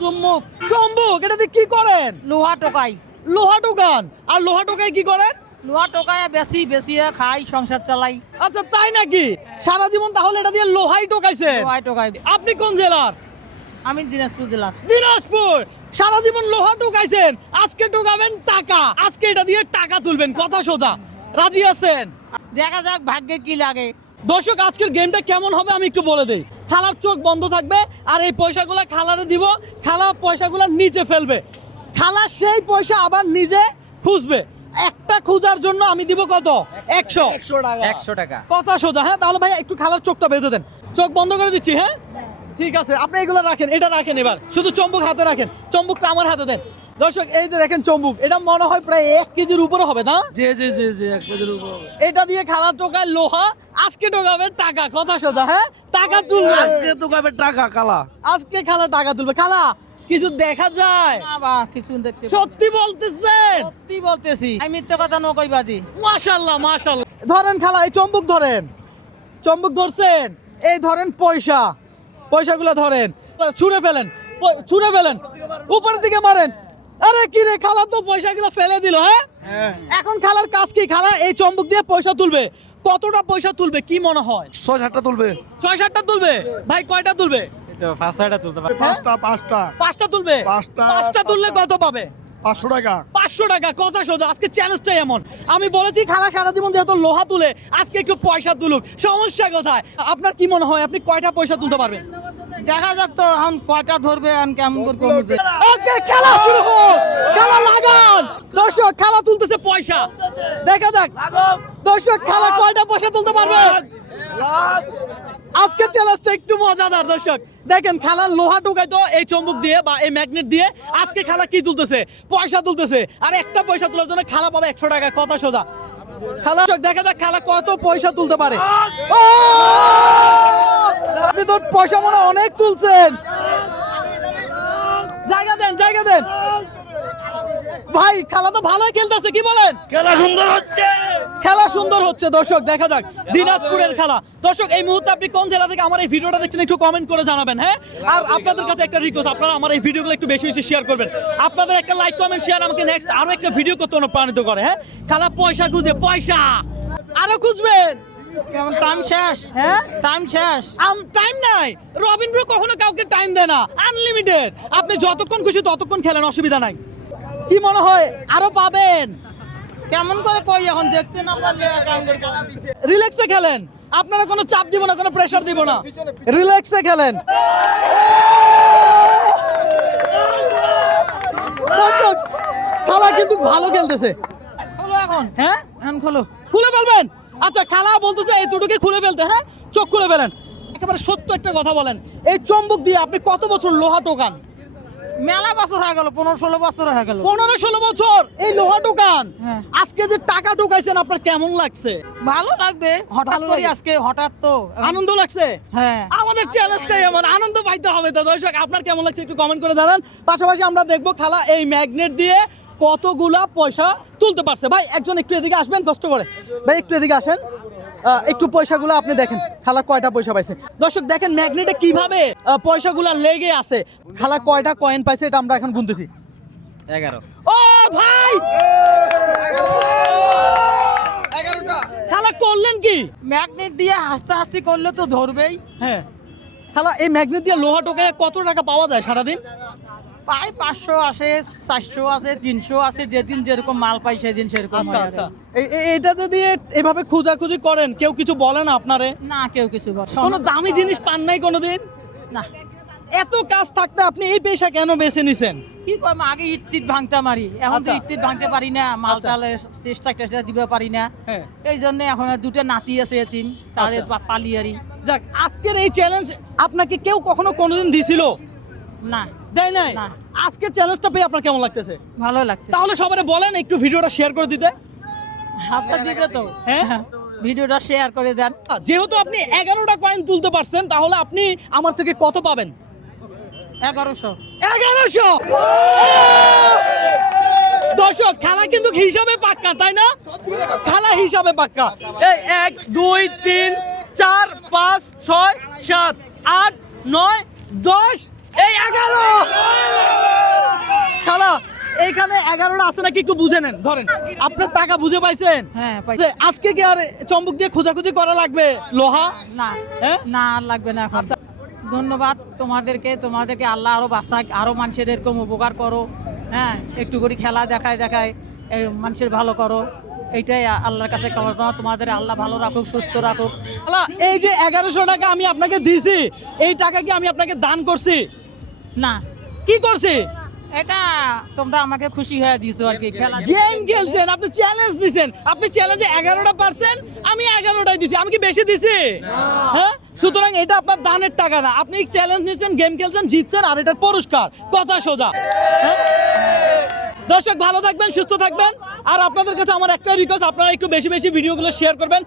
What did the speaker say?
চুম্বক। চম্বুক, এটা দিয়ে কি করেন? লোহা টোকাই। লোহা টোকান। আর লোহা টোকায় কি করেন? লোহা টোকায় বেশি বেশি খাই, সংসার চালাই। আচ্ছা তাই নাকি? সারা জীবন তাহলে এটা দিয়ে লোহাই টোকাইছেন? লোহাই টোকাই। আপনি কোন জেলার? আমি দিনাজপুর জেলার। দিনাজপুর। সারা জীবন লোহা টোকাইছেন, আজকে টোকাবেন টাকা, আজকে এটা দিয়ে টাকা তুলবেন, কথা সোজা। রাজি আছেন? দেখা যাক ভাগ্যে কি লাগে। দর্শক আজকের গেমটা কেমন হবে আমি একটু বলে দেই। খালার চোখ বন্ধ থাকবে আর এই পয়সাগুলো খালারে দিব, খালা পয়সাগুলো নিচে ফেলবে, খালা সেই পয়সা আবার নিজে খুঁজবে। একটা খুঁজার জন্য আমি দিব কত? 100 টাকা। কথা সোজা। হ্যাঁ তাহলে ভাই একটু খালার চোখটা বেঁধে দেন, চোখ বন্ধ করে দিচ্ছি। হ্যাঁ ঠিক আছে, আপনি এগুলো রাখেন, এটা রাখেন, এবার শুধু চম্বুক হাতে রাখেন, চম্বুকটা আমার হাতে দেন। দর্শক এই যে দেখেন চম্বুক, এটা মনে হয় প্রায় 1 কেজির উপরে হবে না? জি জি জি জি 1 কেজির উপর হবে। এটা দিয়ে খালা টোকায় লোহা, আজকে টোকাবে টাকা, কথা সোজা। হ্যাঁ টাকা তুলবে আজকে তো কবে টাকা কালা। আজকে খালা টাকা তুলবে। খালা কিছু দেখা যায়? না বা কিছু দেখতে। সত্যি বলতেছেন? সত্যি বলতেছি, আমি মিথ্যে কথা নকই বাজি। মাশাআল্লাহ মাশাআল্লাহ। ধরেন খালা এই চম্বুক ধরেন, চম্বুক ধরছেন, এই ধরেন পয়সা, পয়সাগুলো ধরেন, ছুঁড়ে ফেলেন, ছুঁড়ে ফেলেন, উপরের দিকে মারেন। আরে কি রে, খালা তো পয়সাগুলো ফেলে দিল। হ্যাঁ এখন খালার কাজ কি? খালা এই চম্বুক দিয়ে পয়সা তুলবে। কতটা পয়সা তুলবে কি মনে হয়? 6-7টা তুলবে। 6-7টা তুলবে। ভাই কয়টা তুলবে? পাঁচটা তুলবে। পাঁচটা। পাঁচটা তুললে কত পাবে? 500 টাকা। 500 টাকা, কথা সোজা। আজকে চ্যালেঞ্জটাই এমন। আমি বলেছি খালা সারা জীবন যেহেতু লোহা তুলে, আজকে একটু পয়সা তুলুক, সমস্যা কোথায়? আপনার কি মনে হয় আপনি কয়টা পয়সা তুলতে পারবেন? দেখা যাক তো এখন কয়টা ধরবে, এখন কেমন করে কমবে। ওকে খেলা শুরু হোক, খেলা লাগান। দর্শক খেলা তুলতেছে পয়সা, দেখা যাক দর্শক খেলা কয়টা পয়সা তুলতে পারবে। আজকে চ্যালেঞ্জটা একটু মজাদার। দর্শক দেখেন খেলার লোহা টোকাই তো এই চম্বুক দিয়ে বা এই ম্যাগনেট দিয়ে, আজকে খেলা কি তুলতেছে? পয়সা তুলতেছে। আর একটা পয়সা তোলার জন্য খেলা পাবে 100 টাকা, কথা সোজা। খেলা দেখা যাক খেলা কত পয়সা তুলতে পারে। ও! আপনি তো পয়সা মনে হয় অনেক তুলছেন। জায়গা দেন, জায়গা দেন। ভাই খেলা তো ভালোই খেলতেছে, কি বলেন? খেলা সুন্দর হচ্ছে। খেলা সুন্দর হচ্ছে। দর্শক দেখা যাক দিনাজপুরের খেলা। দর্শক এই মুহূর্তে আপনি কোন জেলা থেকে আমার এই ভিডিওটা দেখছেন একটু কমেন্ট করে জানাবেন। হ্যাঁ আর আপনাদের কাছে একটা রিকোয়েস্ট, আপনারা আমার এই ভিডিওগুলো একটু বেশি বেশি শেয়ার করবেন। আপনাদের একটা লাইক কমেন্ট শেয়ার আমাকে নেক্সট আরো একটা ভিডিও করতে অনুপ্রাণিত করে। হ্যাঁ খেলা পয়সা খুঁজে, পয়সা আরো খুঁজবেন। কেমন টাইম শেষ? হ্যাঁ টাইম শেষ। টাইম নাই, রবিন্দ্র কখনো কাউকে টাইম দেয় না, আনলিমিটেড। আপনি যতক্ষণ খুশি ততক্ষণ খেলেন, অসুবিধা নাই। কি মনে হয় আরো পাবেন? কেমন করে কই এখন দেখতে না পারলে কেমন করে কম? রিল্যাক্সে খেলেন, আপনারা কোনো চাপ দিব না, কোনো প্রেসার দিব না, রিল্যাক্সে খেলেন। দর্শক খেলা কিন্তু ভালো খেলতেছে। খোলো এখন। হ্যাঁ এখন খোলো। খুলে ফেলবেন? আচ্ছা খালা বলতেছে এই দুটোকে খুলে ফেলতে। হ্যাঁ চোখ খুলে ফেলেন। একেবারে সত্য একটা কথা বলেন, এই চম্বুক দিয়ে আপনি কত বছর লোহা টোকান? মেলা বছর হয়ে গেল, 15-16 বছর হয়ে গেল। 15-16 বছর এই লোহা টোকান। হ্যাঁ। আজকে যে টাকা টোকাইছেন আপনার কেমন লাগছে? ভালো লাগবে, হঠাৎ ভালো করে লাগে। আজকে হঠাৎ তো আনন্দ লাগছে। হ্যাঁ। আমাদের চ্যালেঞ্জটাই এমন, আনন্দ পাইতে হবে। তো দর্শক আপনার কেমন লাগছে একটু কমেন্ট করে জানান। পাশাপাশি আমরা দেখবো খালা এই ম্যাগনেট দিয়ে কতগুলা পয়সা তুলতে পারছে। ভাই একজন একটু এদিকে আসবেন কষ্ট করে, ভাই একটু এদিকে আসেন। একটু পয়সাগুলো আপনি দেখেন খালা কয়টা পয়সা পাইছে। দর্শক দেখেন ম্যাগনেটে কিভাবে পয়সাগুলা লেগে আছে। খালা কয়টা কয়েন পাইছে এটা আমরা এখন গুনতেছি। 11। ও ভাই 11টা। খালা করলেন কি? ম্যাগনেট দিয়ে হাসতে হাসতে করলে তো ধরবেই। হ্যাঁ খালা এই ম্যাগনেট দিয়ে লোহা টোকায় কত টাকা পাওয়া যায় সারাদিন? প্রায় 500 আসে, 400 আছে, 300 আছে, যেদিন যেরকম মাল পাই সেদিন সেরকম আচ্ছা হয়। আচ্ছা এটা যদি এভাবে খোঁজাখুঁজি করেন কেউ কিছু বলে না আপনারে? না কেউ কিছু বলে কোনো দামি জিনিস পান নাই কোনোদিন? না। এত কাজ থাকতে আপনি এই পেশা কেন বেছে নিছেন? কি কম, আগে ইট টিট ভাঙতে মারি, এখন তো আচ্ছা। ইট টিট ভাঙতে পারি না, মাল আচ্ছা। টালে চেষ্টা দিতে পারি না। হ্যাঁ এই জন্য এখন দুটো নাতি আছে এতিম, তাদের আচ্ছা। পালিয়ারি। যাক আজকের এই চ্যালেঞ্জ আপনাকে কেউ কখনো কোনোদিন দিছিল? না, দেয় নাই? না। আজকের চ্যালেঞ্জটা পেয়ে আপনার কেমন লাগতেছে? ভালো লাগছে। তাহলে সবারে বলেন একটু ভিডিওটা শেয়ার করে দিতে। আচ্ছা দিবে তো। হ্যাঁ ভিডিওটা শেয়ার করে দেন। যেহেতু আপনি 11টা কয়েন তুলতে পারছেন তাহলে আপনি আমার থেকে কত পাবেন? 1100। 1100। দর্শক খেলা কিন্তু হিসাবে পাক্কা, তাই না? খেলা হিসাবে পাক্কা। এই 1 2 3 4 5 6 7 8 9 10 এই 11 খালা এইখানে 11টা আছে নাকি একটু বুঝে নেন ধরেন আপনার টাকা বুঝে পাইছেন হ্যাঁ পাইছি। যে আজকে কি আর চম্বুক দিয়ে খোঁজাখুঁজি করা লাগবে লোহা না হ্যাঁ না আর লাগবে না এখন ধন্যবাদ তোমাদেরকে আল্লাহ আরো বাঁচাক, আরো মানুষের এরকম উপকার করো। হ্যাঁ একটু করে খেলা দেখায় এই মানুষের ভালো করো, এইটাই আল্লাহর কাছে কামনা। তোমাদের আল্লাহ ভালো রাখুক, সুস্থ রাখুক। খালা এই যে 1100 টাকা আমি আপনাকে দিয়েছি এই টাকা কি আমি আপনাকে দান করছি না, কি করছি এটা তোমরা আমাকে খুশি হয়ে দিছো আর কি। খেলা গেম খেলছেন আপনি চ্যালেঞ্জ দিছেন আপনি চ্যালেঞ্জে 11টা পারছেন আমি 11টাই দিছি আমি কি বেশি দিছি হ্যাঁ সুতরাং এটা আপনার দানের টাকা না আপনি চ্যালেঞ্জ নিয়েছেন গেম খেলছেন জিতছেন আর এটার পুরস্কার কথা সোজা হ্যাঁ? দর্শক ভালো থাকবেন সুস্থ থাকবেন আর আপনাদের কাছে আমার একটা রিকোয়েস্ট আপনারা একটু বেশি বেশি ভিডিওগুলো শেয়ার করবেন